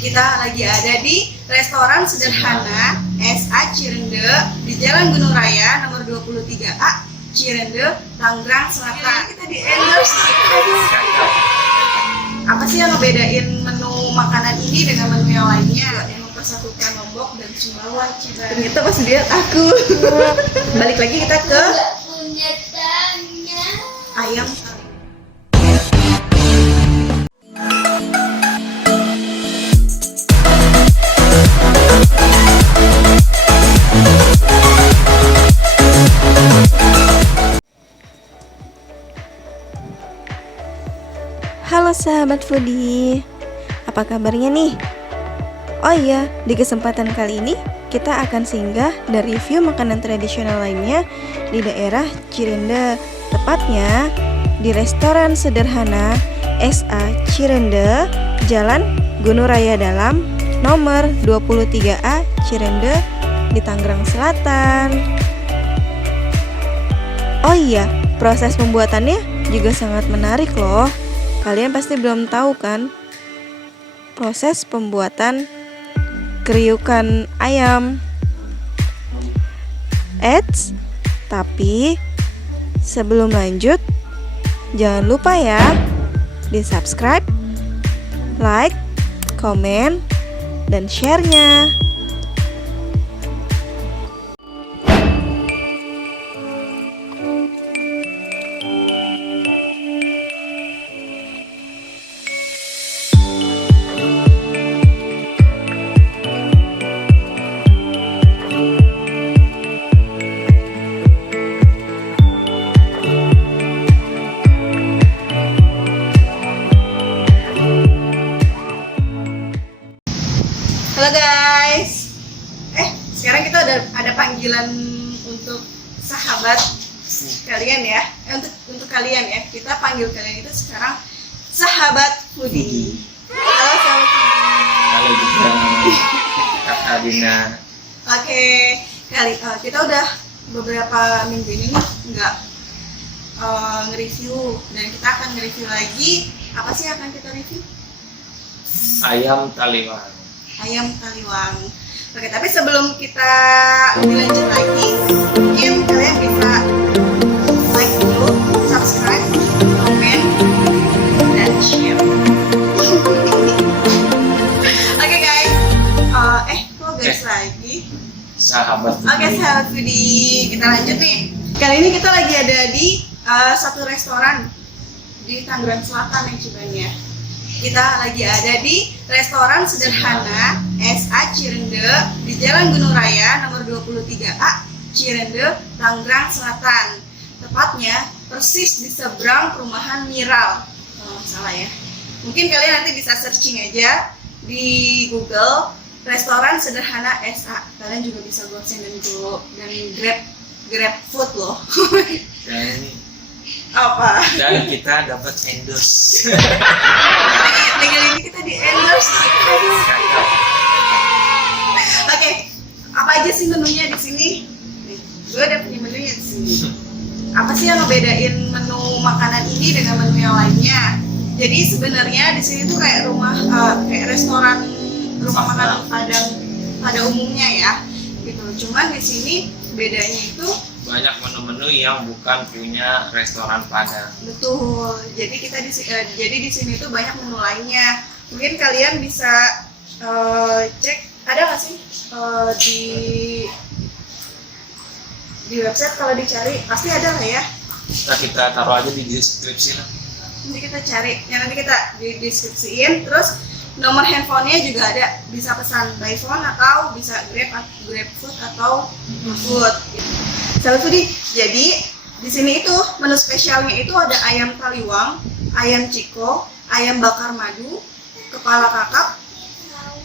Kita lagi ada di restoran sederhana SA Cirende di Jalan Gunung Raya nomor 23A Cirende, Tangerang Selatan. Kita di endorse. Apa sih yang ngebedain menu makanan ini dengan menu yang lainnya? Yang mempersatukan Lombok dan Sumbawa. Ternyata pas lihat aku. Balik lagi kita ke ayam. Halo sahabat foodie, apa kabarnya nih? Oh iya, di kesempatan kali ini kita akan singgah dan review makanan tradisional lainnya di daerah Cirende, tepatnya di restoran sederhana SA Cirende, Jalan Gunung Raya Dalam, nomor 23A Cirende di Tangerang Selatan. Oh iya, proses pembuatannya juga sangat menarik loh. Kalian pasti belum tahu kan proses pembuatan kriukan ayam. Eits, tapi sebelum lanjut, jangan lupa ya di subscribe, like, komen, dan share-nya. Halo guys, sekarang kita ada panggilan untuk sahabat kalian ya, untuk kalian ya. Kita panggil kalian itu sekarang sahabat foodie. Halo sahabat foodie. Halo juga Kak Dina. Oke, kita udah beberapa minggu ini nih nggak nge-review, dan kita akan nge-review lagi. Apa sih yang akan kita review? Ayam taliwang. Ayam taliwang. Oke, tapi sebelum kita lanjut lagi, mungkin kalian bisa like dulu, subscribe, komen, dan share. Oke guys, kok guys lagi? Sahabat. Oke sahabat foodie, kita lanjut nih. Kali ini kita lagi ada di satu restoran di Tangerang Selatan yang cibanya. Kita lagi ada di restoran sederhana SA Cirende di Jalan Gunung Raya nomor 23A Cirende, Tangerang Selatan. Tepatnya persis di seberang perumahan Miral. Kalau nggak salah ya. Mungkin kalian nanti bisa searching aja di Google restoran sederhana SA. Kalian juga bisa gosen dan grab food loh. Dan kita dapat endorse. Kali ini kita di endorse. Oke, apa aja sih menunya di sini? Gue udah punya menunya di sini. Apa sih yang ngebedain menu makanan ini dengan menu yang lainnya? Jadi sebenarnya di sini tuh kayak kayak restoran rumah makan Padang pada umumnya ya, gitu. Cuman di sini bedanya itu banyak menu-menu yang bukan punya restoran Padang. betul. Jadi jadi di sini tuh banyak menu lainnya. Mungkin kalian bisa cek, ada nggak sih di website, kalau dicari pasti ada lah ya. Kita taruh aja di deskripsi lah. Nanti kita cari, ya nanti kita di deskripsiin. Terus nomor handphonenya juga ada, bisa pesan by phone atau bisa grab food atau food. Sahabat foodie, jadi di sini itu menu spesialnya itu ada ayam taliwang, ayam ciko, ayam bakar madu, kepala kakap,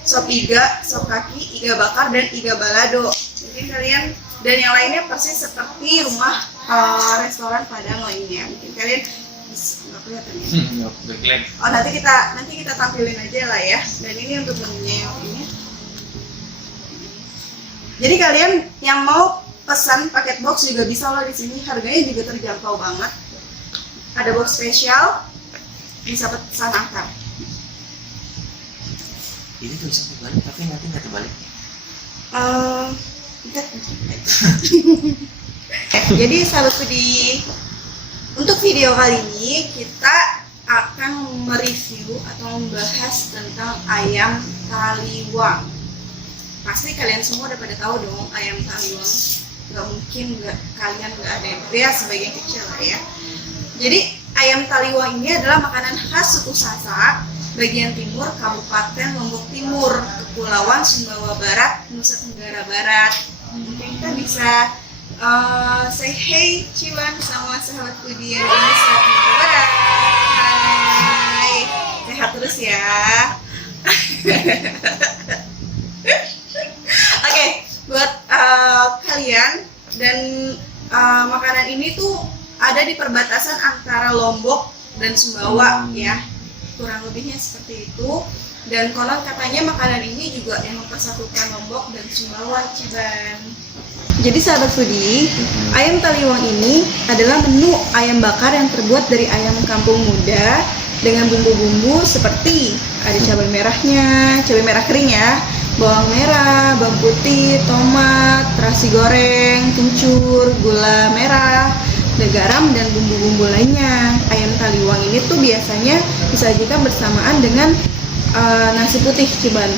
sop iga, sop kaki, iga bakar, dan iga balado. Mungkin kalian dan yang lainnya persis seperti rumah restoran Padang lainnya. Mungkin kalian nggak kelihatan ya. Oh, nanti kita tampilin aja lah ya. Dan ini untuk menunya yang ini. Jadi kalian yang mau pesan paket box juga bisa loh di sini. Harganya juga terjangkau banget. Ada box spesial, bisa pesan antar. Ini tulisan terbalik tapi nanti nggak terbalik. Lihat. Jadi sahabat Foodie, untuk video kali ini kita akan mereview atau membahas tentang ayam taliwang. Pasti kalian semua udah pada tahu dong ayam taliwang. Gak mungkin kalian gak ada yang ya sebagian kecil lah ya. Jadi ayam taliwang ini adalah makanan khas suku Sasak bagian timur Kabupaten Lombok Timur, Kepulauan Sumbawa Barat, Nusa Tenggara Barat. Mungkin kita bisa say hey Ciwan sama sahabat Foodie yang di Nusa Tenggara Barat. Hai, sehat terus ya. Oke, buat kalian dan makanan ini tuh ada di perbatasan antara Lombok dan Sumbawa ya, kurang lebihnya seperti itu. Dan konon katanya makanan ini juga yang mempersatukan Lombok dan Sumbawa, Ciban. Jadi sahabat Foodie, ayam taliwang ini adalah menu ayam bakar yang terbuat dari ayam kampung muda dengan bumbu-bumbu seperti ada cabai merahnya, cabai merah kering ya, bawang merah, bawang putih, tomat, terasi goreng, kencur, gula merah, dan garam dan bumbu-bumbu lainnya. Ayam taliwang ini tuh biasanya disajikan bersamaan dengan nasi putih, Ciban.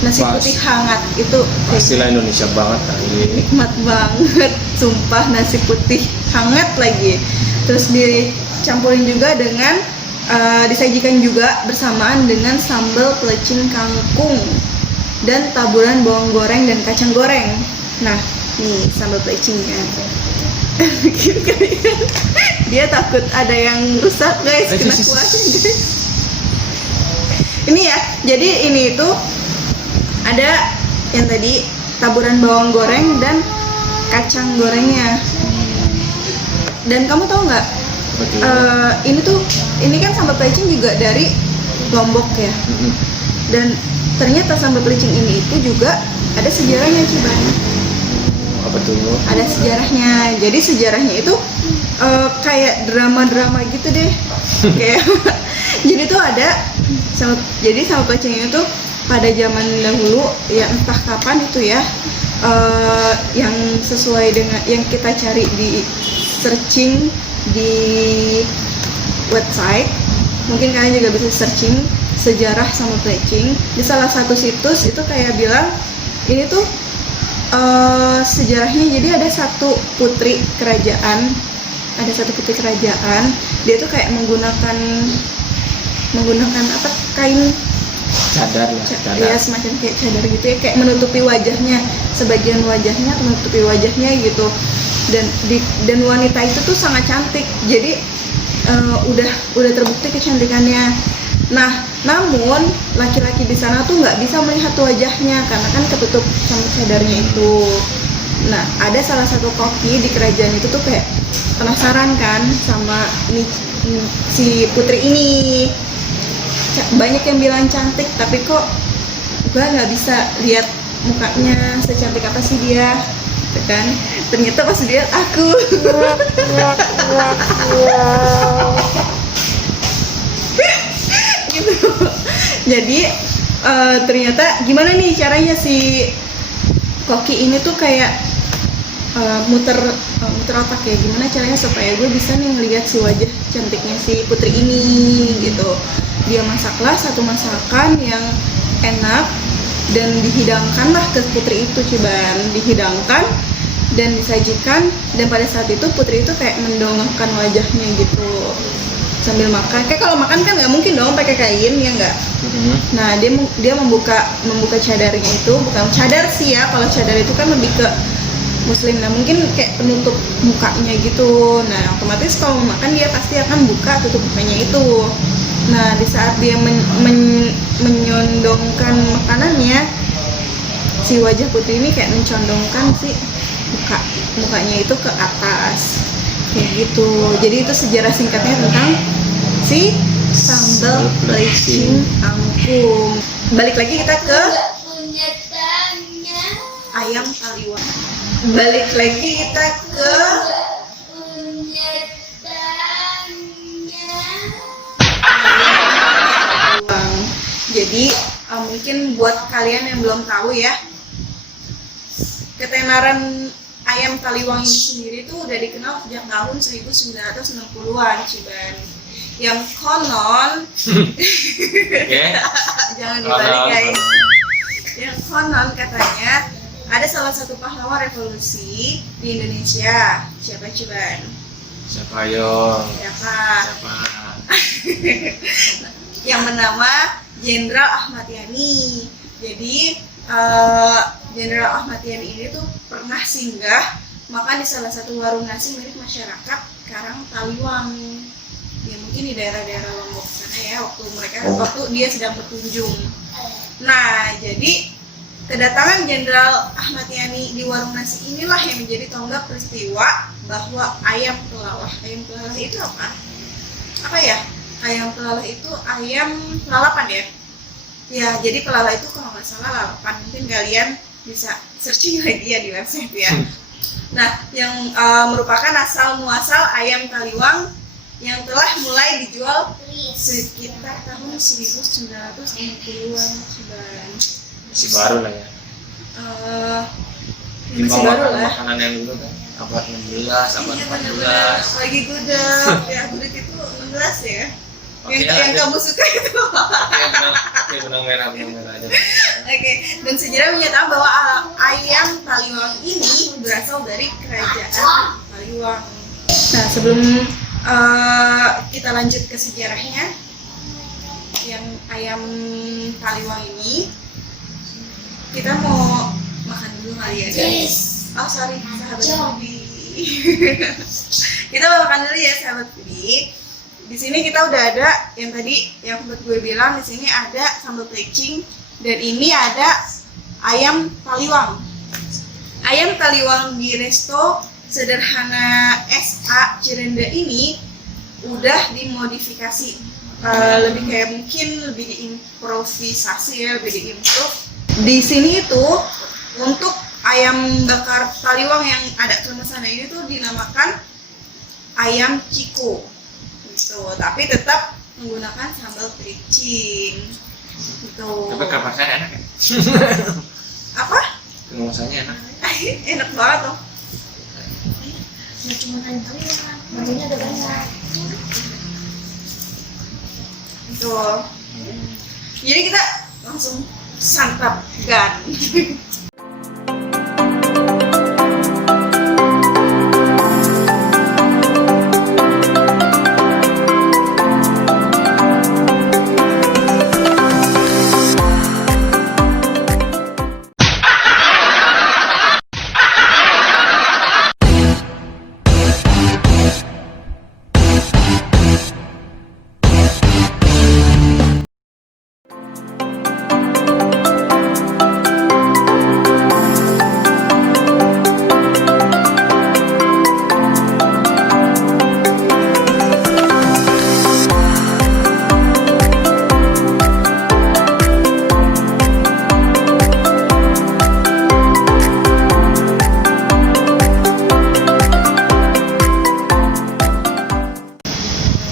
Nasi putih hangat itu Pastilah Indonesia banget kali. nikmat banget, sumpah, nasi putih hangat lagi. Terus dicampurin juga dengan disajikan juga bersamaan dengan sambal pelecing kangkung dan taburan bawang goreng dan kacang goreng. Nah, nih sambal pelecingnya. Dia takut ada yang rusak guys, kena kuahnya guys. Ini ya, jadi ini itu ada yang tadi taburan bawang goreng dan kacang gorengnya. Dan kamu tahu nggak? Ini kan sambal pelecing juga dari Lombok ya. Dan ternyata sambal pelecing ini itu juga ada sejarahnya, Ciban. Apa tuh? Ada sejarahnya. Jadi sejarahnya itu kayak drama-drama gitu deh. Kayak jadi tuh ada jadi sambal pelecing ini tuh pada zaman dahulu ya, entah kapan itu ya, yang sesuai dengan yang kita cari di searching di website, mungkin kalian juga bisa searching sejarah sambal pelecing di salah satu situs itu kayak bilang ini tuh sejarahnya. Jadi ada satu putri kerajaan, dia tuh kayak menggunakan apa, kain Cadar ya, cadar. Ya semacam kayak cadar gitu ya, kayak menutupi wajahnya, sebagian wajahnya atau menutupi wajahnya gitu. Dan wanita itu tuh sangat cantik, jadi udah terbukti kecantikannya. Nah, namun laki-laki di sana tuh nggak bisa melihat wajahnya karena kan ketutup sama cadarnya itu. Nah, ada salah satu koki di kerajaan itu tuh kayak penasaran kan sama si putri ini. Banyak yang bilang cantik, tapi kok gue nggak bisa lihat mukanya secantik apa sih dia, kan? Ternyata pas lihat aku. Gitu. Jadi ternyata gimana nih caranya si koki ini tuh kayak muter otak ya, gimana caranya supaya gue bisa nih ngelihat si wajah cantiknya si putri ini gitu. Dia masaklah satu masakan yang enak dan dihidangkanlah ke putri itu, Ciban. Dihidangkan dan disajikan, dan pada saat itu putri itu kayak mendongakkan wajahnya gitu sambil makan. Kayak kalau makan kan nggak mungkin dong pakai kain ya nggak. Nah, dia membuka cadarnya itu, bukan cadar sih ya, kalau cadar itu kan lebih ke muslim. Nah, mungkin kayak penutup mukanya gitu. Nah, otomatis kalau makan dia pasti akan buka tutup mukanya itu. Nah, di saat dia menyondongkan makanannya, si wajah putri ini kayak mencondongkan si mukanya itu ke atas kayak gitu. Jadi itu sejarah singkatnya tentang si sambal pelecing kangkung. Balik lagi kita ke ayam taliwang. Balik lagi kita ke Jadi mungkin buat kalian yang belum tahu ya, ketenaran ayam Taliwang ini sendiri tuh udah dikenal sejak tahun 1960-an, Ciban. Yang konon, jangan dibalik guys. Yang konon katanya ada salah satu pahlawan revolusi di Indonesia. Siapa, Ciban? Siapa yo? Siapa? Yang bernama Jenderal Ahmad Yani. Jadi Jenderal Ahmad Yani ini tuh pernah singgah makan di salah satu warung nasi milik masyarakat Karang Taliwang. Ya mungkin di daerah-daerah Lombok sana ya, waktu dia sedang berkunjung. Nah, jadi kedatangan Jenderal Ahmad Yani di warung nasi inilah yang menjadi tonggak peristiwa bahwa ayam pelalah. Ayam pelalah itu apa? Apa ya? Ayam pelalah itu ayam lalapan ya? Ya, jadi pelalah itu kalau nggak salah lalapan. Mungkin kalian bisa searching lagi ya di website ya. Nah, yang merupakan asal muasal ayam Taliwang yang telah mulai dijual sekitar tahun 1960-an. Masih baru lah ya. Masih baru lah. Makanan yang dulu kan abad 16, abad Iya 14. benar-benar. Lagi gudeg. Ya, gudeg itu 16 ya. Oke, yang kamu suka itu. Oke, benang merah aja. Oke, dan sejarah menyatakan bahwa ayam Taliwang ini berasal dari kerajaan Taliwang. Nah, sebelum kita lanjut ke sejarahnya, yang ayam Taliwang ini kita mau makan dulu kali ya guys. Oh sorry, sahabat Budi. Kita mau makan dulu ya sahabat Budi. Di sini kita udah ada yang tadi yang buat gue bilang, di sini ada sambal plecing dan ini ada ayam Taliwang. Ayam Taliwang di resto sederhana SA Cirende ini udah dimodifikasi, lebih kayak mungkin lebih diimprovisasi ya, lebih diimprove. Di sini itu untuk ayam bakar Taliwang yang ada tulisannya ini tuh dinamakan ayam Ciko gitu, tapi tetap menggunakan sambal plecing gitu. Tapi kerapasnya enak ya? Apa? Kerapasnya enak. Enak banget loh. Nggak cuma ayam Taliwang, bumbunya ada banyak. Gitu. Jadi kita langsung santap gan.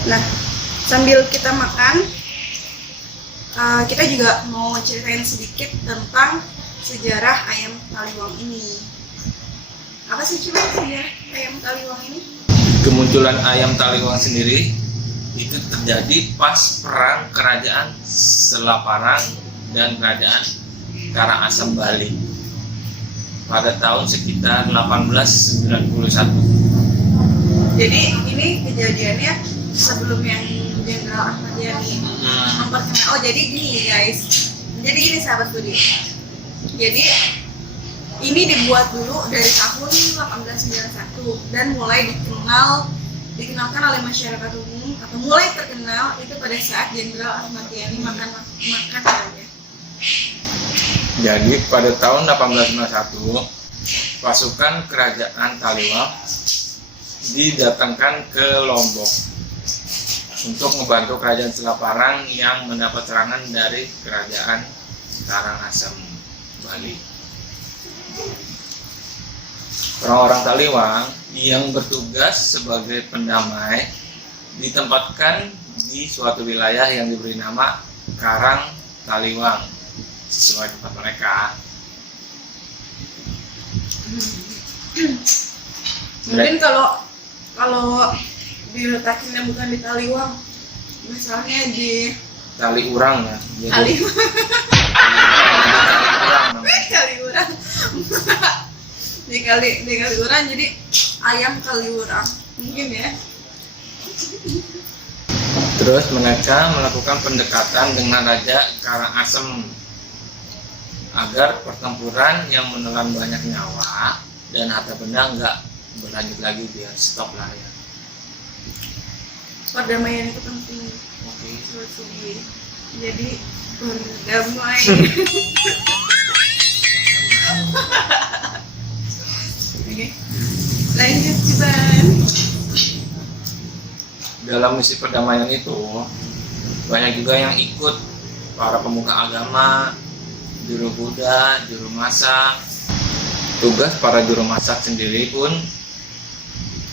Nah, sambil kita makan, kita juga mau ceritain sedikit tentang sejarah ayam Taliwang ini. Apa sih coba sejarah ayam Taliwang ini? Kemunculan ayam Taliwang sendiri itu terjadi pas perang kerajaan Selaparang dan kerajaan Karangasem Bali pada tahun sekitar 1891. Jadi ini kejadiannya sebelum yang Jenderal Ahmad Yani memperkenalkan. Oh jadi gini guys, jadi gini sahabat Budi. Jadi ini dibuat dulu dari tahun 1891 dan mulai dikenalkan oleh masyarakat umum atau mulai terkenal itu pada saat Jenderal Ahmad Yani makan ya. Jadi pada tahun 1891 pasukan kerajaan Taliwang didatangkan ke Lombok untuk membantu kerajaan Selaparang yang mendapat serangan dari kerajaan Karangasem Bali. Orang-orang Taliwang yang bertugas sebagai pendamai ditempatkan di suatu wilayah yang diberi nama Karang Taliwang sesuai tempat mereka. Mungkin kalau diletakinnya bukan di Taliwang, misalnya di Tali urang ya. Jadi, Tali tali urang namanya. Kaliurang. di Kaliurang jadi ayam Kaliurang mungkin ya. Terus mereka melakukan pendekatan dengan Raja Karangasem agar pertempuran yang menelan banyak nyawa dan harta benda nggak berlanjut lagi, biar stop lah ya. Perdamaian itu penting. Oke. Jadi berdamai. Oke. Lanjut Ciban. Dalam misi perdamaian itu banyak juga yang ikut, para pemuka agama, juru Buddha, juru masak. Tugas para juru masak sendiri pun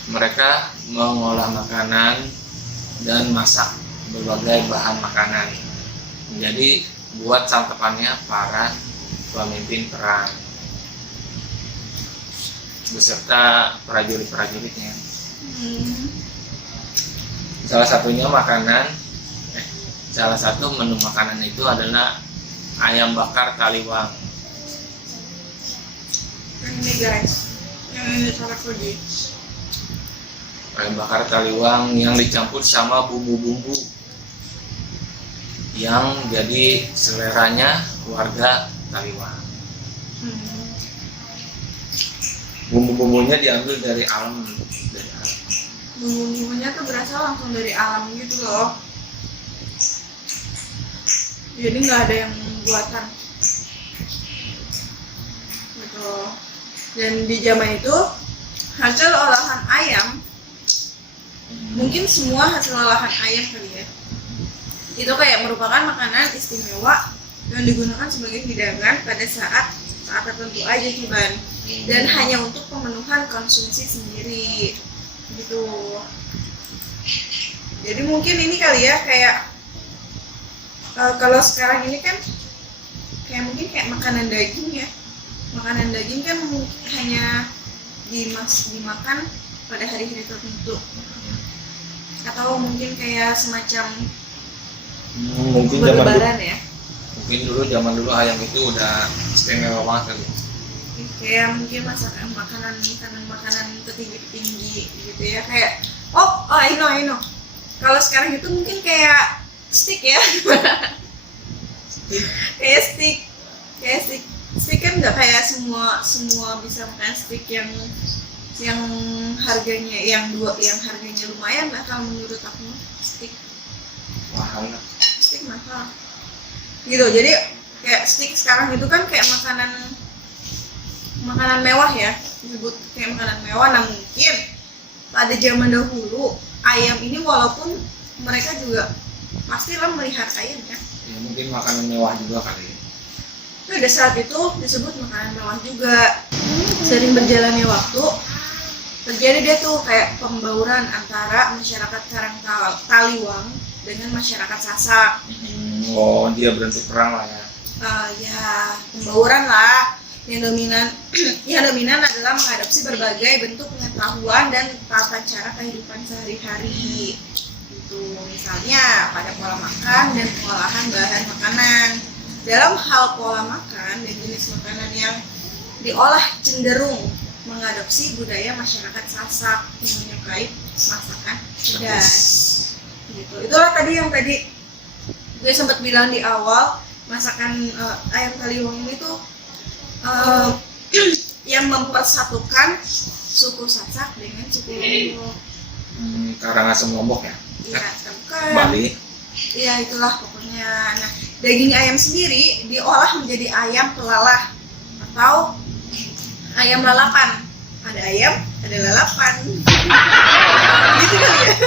mereka mengolah makanan dan masak berbagai bahan makanan menjadi buat santapannya para pemimpin perang beserta prajurit-prajuritnya. Salah satu menu makanan itu adalah ayam bakar Taliwang. Ini guys, yang ini cara kerja. Ayam bakar Taliwang yang dicampur sama bumbu-bumbu yang jadi seleranya warga Taliwang. Bumbu-bumbunya diambil dari alam. Bumbu-bumbunya tuh berasal langsung dari alam gitu loh. Jadi nggak ada yang buatan. Gitu. Dan di zaman itu hasil olahan ayam, mungkin semua hasil olahan ayam kali ya, itu kayak merupakan makanan istimewa yang digunakan sebagai hidangan pada saat tertentu aja Ciban, dan hanya untuk pemenuhan konsumsi sendiri gitu. Jadi mungkin ini kali ya kayak kalau sekarang ini kan kayak makanan daging ya. Makanan daging kan hanya dimakan pada hari-hari tertentu, atau mungkin kayak semacam Mungkin berlebaran ya. Mungkin zaman dulu ayam itu udah istimewa banget kali. Kayak mungkin makanan petinggi gitu ya, kayak I know. Kalau sekarang itu mungkin kayak steak ya. kayak steak kan nggak kayak semua bisa makan steak yang harganya yang harganya lumayan lah. Kalau menurut aku steak Mahal. gitu. Jadi kayak steak sekarang itu kan kayak makanan mewah ya, disebut kayak makanan mewah. Nah mungkin pada zaman dahulu ayam ini, walaupun mereka juga pastilah melihat ayam ya, Mungkin makanan mewah juga kali ya. Pada saat itu disebut makanan mewah juga. Sering berjalannya waktu, terjadi dia tuh kayak pembauran antara masyarakat Taliwang dengan masyarakat Sasak. Dia berhentuk perang lah ya. Ya pembauran lah. Yang dominan adalah mengadopsi berbagai bentuk pengetahuan dan tata cara kehidupan sehari-hari. Itu misalnya pada pola makan dan pengolahan bahan makanan. Dalam hal pola makan dan jenis makanan yang diolah cenderung mengadopsi budaya masyarakat Sasak yang menyukai masakan pedas. Gitu. Itulah yang tadi gue sempat bilang di awal, masakan ayam Taliwang ini tuh yang mempersatukan suku Sasak dengan suku Lombok. Karangasem Lombok ya? Iya, bukan. Bali. Iya, itulah pokoknya. Nah, daging ayam sendiri diolah menjadi ayam pelalah atau ayam lalapan. Ada ayam, ada lalapan. Gitu kali ya.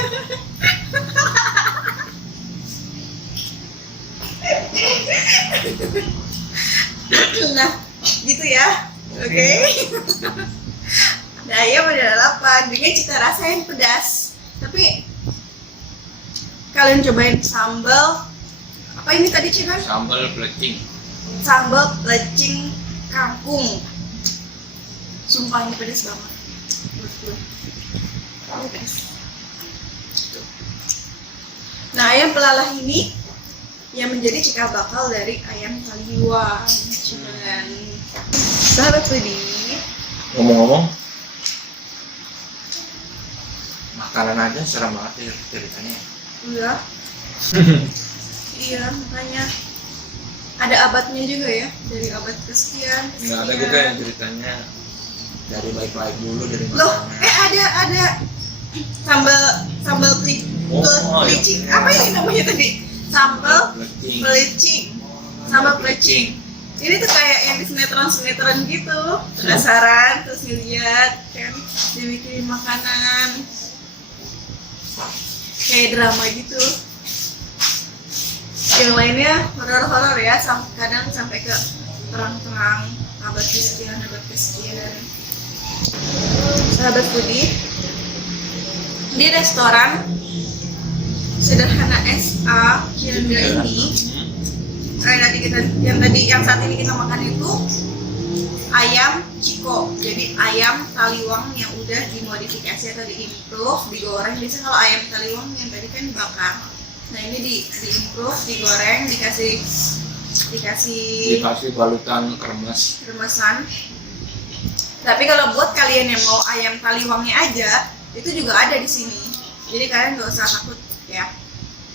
Nah, gitu ya. Oke. Ada ayam, ada lalapan dengan cita rasa yang pedas. Tapi kalian cobain sambal apa ini tadi Cikan? Sambal plecing. sambal pelecing kangkung. Sumpah ini pedas banget menurut gue. Ini pedas. Nah, ayam pelalah ini yang menjadi cikal bakal dari ayam taliwang. Dan sahabat foodie, Ngomong-ngomong, makanan aja serem banget ya ceritanya. iya. Iya, makanya ada abadnya juga ya, dari abad kesekian. Nggak ada juga yang ceritanya dari baik-baik dulu dari Loh, makanannya. ada sambal Oh, pelicing. iya. Apa ini namanya tadi? Sambal Pelecing. pelicing. Sambal pelicing. Ini tuh kayak yang di sinetron gitu. Penasaran terus ngeliat kan dibikinin makanan. Kayak drama gitu. Yang lainnya horor-horor ya, kadang sampai ke terang-terang abad kesekian. Sahabat foodie, di restoran sederhana SA Kiranga ini, yang saat ini kita makan itu ayam ciko, jadi ayam taliwang yang udah dimodifikasi atau diimprove, digoreng. Biasanya kalau ayam taliwang yang tadi kan dibakar, nah ini diimprove, digoreng, dikasih balutan kremesan. Tapi kalau buat kalian yang mau ayam taliwangnya aja, itu juga ada di sini. Jadi kalian nggak usah takut ya.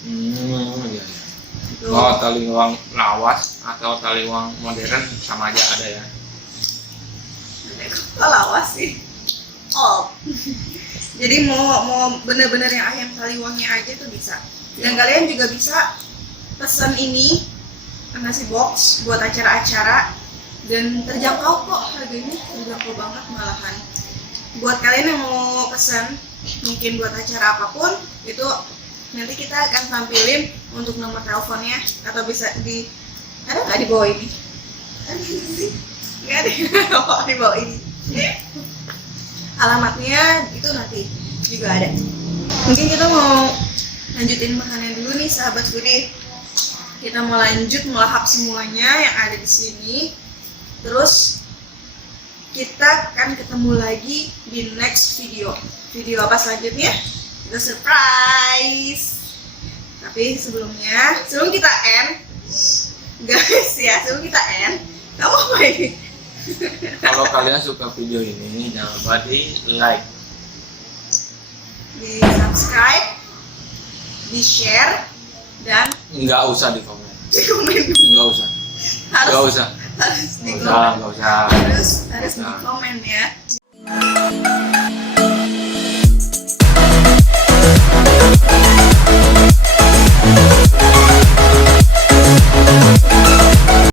Iya. Tuh. Mau taliwang lawas atau taliwang modern sama aja ada ya. Kok lawas sih? Oh. Jadi mau bener-bener yang ayam taliwangnya aja tuh bisa. Dan kalian juga bisa pesan ini nasi box buat acara-acara, dan terjangkau kok harganya, terjangkau banget malahan. Buat kalian yang mau pesan mungkin buat acara apapun itu, nanti kita akan tampilin untuk nomor teleponnya, atau bisa ada nggak di bawah ini? Nggak ada di bawah ini. Alamatnya itu nanti juga ada. Mungkin kita mau lanjutin makanan dulu nih sahabat foodie. Kita mau lanjut melahap semuanya yang ada di sini. Terus kita akan ketemu lagi di next video. Video apa selanjutnya? Kita surprise. Tapi sebelum kita end, guys ya, sebelum kita end, kamu apa ini? Kalau kalian suka video ini, jangan lupa di like, Di subscribe, di share, dan nggak usah di komen, di komen. nggak usah, Harus di komen. nggak usah. Harus di komen ya.